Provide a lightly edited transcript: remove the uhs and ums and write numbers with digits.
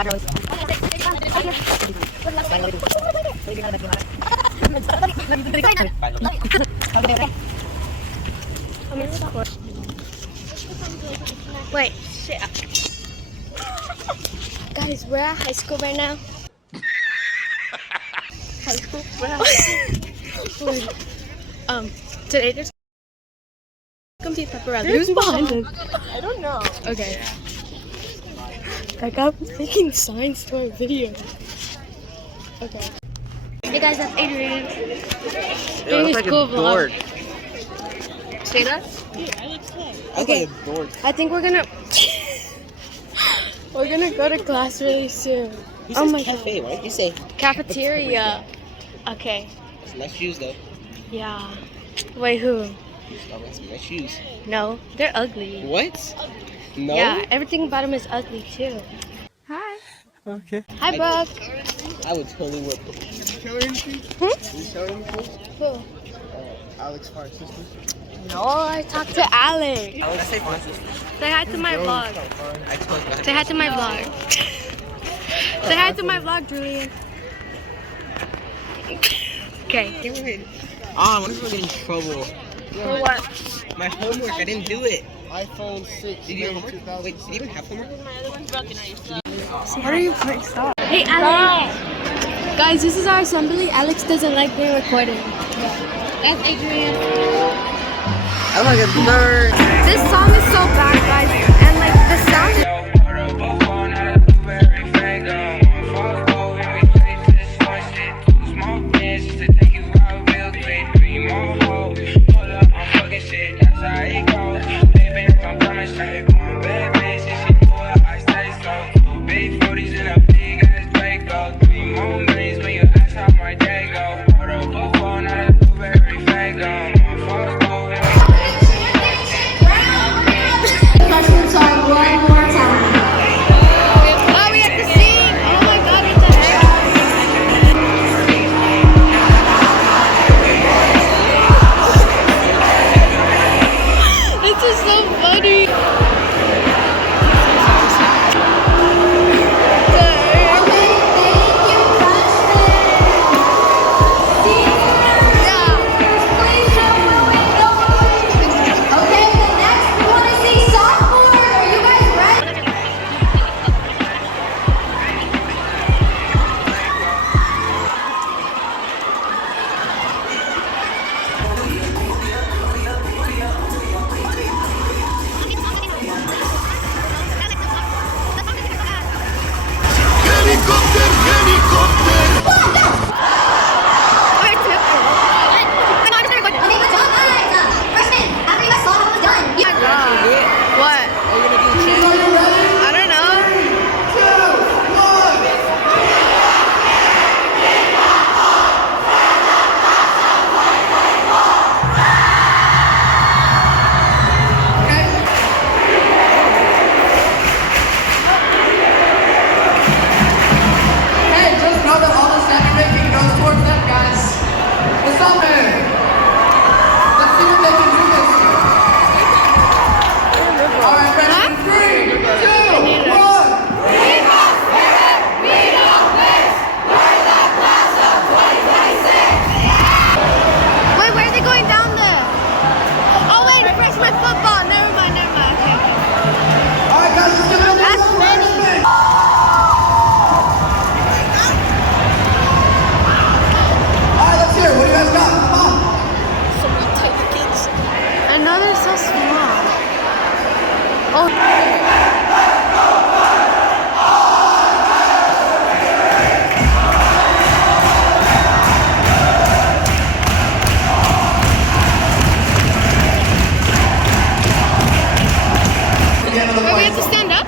Wait, shit. Guys, we're at high school right now. High school? We're at high school. Today there's gonna be pepperoni. Who's behind us? I don't know. Okay. Like I'm making signs to our video. Okay. Hey guys, that's Adrian. Doing his school vlog. Say that? Okay. I think we're gonna go to class really soon. Oh my cafe, right? You say Cafeteria. Okay. it's nice shoes though. Yeah. Wait, who? Some nice shoes. No, they're ugly. What? No. Yeah, everything about them is ugly too. Hi. Okay. Hi, Brooke. I would totally wear. Who? Alex Fire Sisters. No, I talked to Alex. I say fun. Say hi to my vlog. I told you. Say hi to my vlog. Say hi to my vlog, Julian. Okay. Ah, I wonder if we're getting in trouble. For what? My homework, I didn't do it. iPhone 6. Did you have homework? Wait, did you even have homework? What are you playing? Stop. Hey, Alex. Guys, this is our assembly. Alex doesn't like being recorded. That's Adrian. I'm like a nerd. This song is so bad, guys, and like the sound is Wait, we have to stand up?